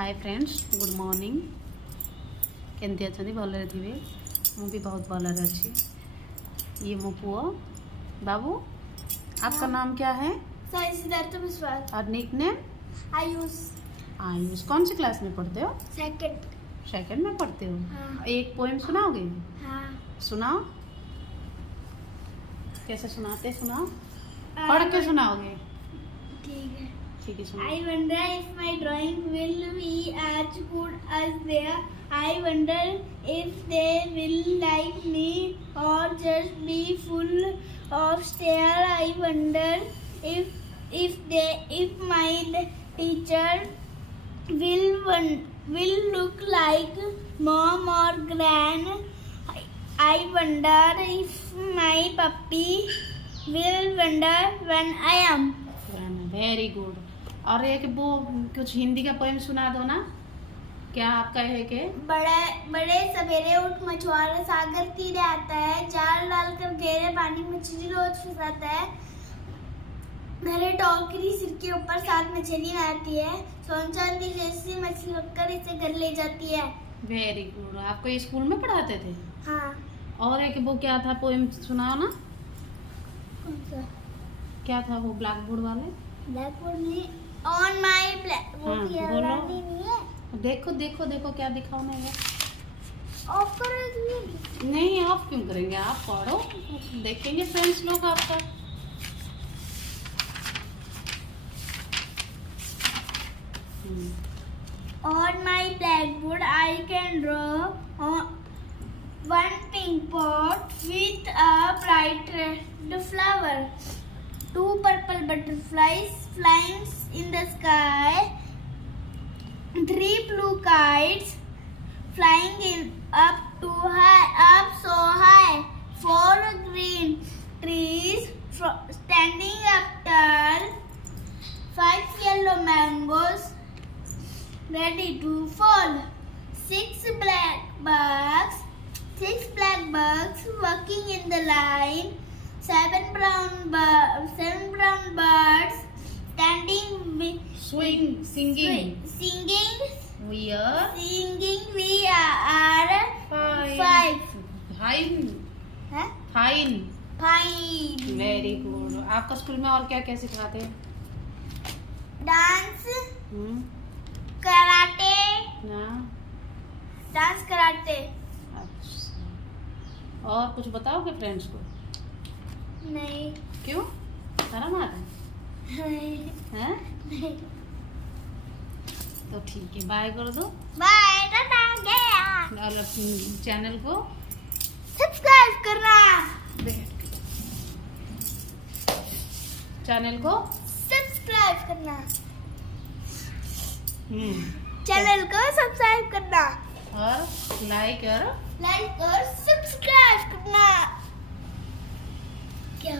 Hi friends, good morning. केमती अच्छा भलरे थे? मुझे बहुत भलरे अच्छी। ये मो पुओ बाबू। आपका नाम क्या है? साई सिद्धार्थ विश्वास। और निक नेम? आयुष। आयुष। कौन सी क्लास में पढ़ते हो? सेकंड में पढ़ते हो? हाँ। एक पोएम सुनाओगे? हाँ। सुनाओ। कैसे सुनाते? सुनाओ। पढ़ के सुनाओगे? ठीक है। ठीक है, सुनाओ। I wonder if my drawing will be as good as theirs. I wonder if they will like me or just be full of stare. I wonder if my teacher will look like mom or gran. I wonder if my puppy will wonder when I am. Very good. और एक वो कुछ हिंदी का poem सुना दो ना। क्या आपका है के? बड़े सवेरे उठ मछुआरा सागर तीरे आता है, जाल डालकर गहरे पानी मछली रोज फंसाता है। मेरे टोकरी सिर के ऊपर सात मछली आती है, सोन चांदी जैसी मछली पकड़ इसे घर ले जाती है। Very good. आपको ये स्कूल में पढ़ाते थे? हाँ। और एक वो क्या था पोएम सुनाओ ना। कौन सा? क्या था वो ब्लैक बोर्ड वाले? ब्लैक बोर्ड में ऑन माय ब्लैक बोर्ड हाँ, बोलो। नहीं है। देखो देखो देखो क्या दिखाओ ना है। ऑफ करो। नहीं, ऑफ क्यों करेंगे? आप पढ़ो, देखेंगे फ्रेंड्स लोग आपका। On my blackboard, I can draw one pink pot with a bright red flower, two purple butterflies flying in the sky, three blue kites flying up so high, four green trees standing up tall, five yellow mangoes ready to fall, six black bugs walking in the line, seven brown birds standing singing. We are five. Fine. Very good. आपका school में और क्या क्या सिखाते हैं? Dance, karate. हाँ। Dance, karate. अच्छा, और कुछ बताओगे फ्रेंड्स को? नहीं। क्यों? शर्म आ रहा है? नहीं। तो ठीक है, बाय कर दो। बाय, टाटा, गया। और चैनल को सब्सक्राइब करना। चैनल को सब्सक्राइब करना। हम्म। चैनल को सब्सक्राइब करना और लाइक और सब्सक्राइब करना। क्या?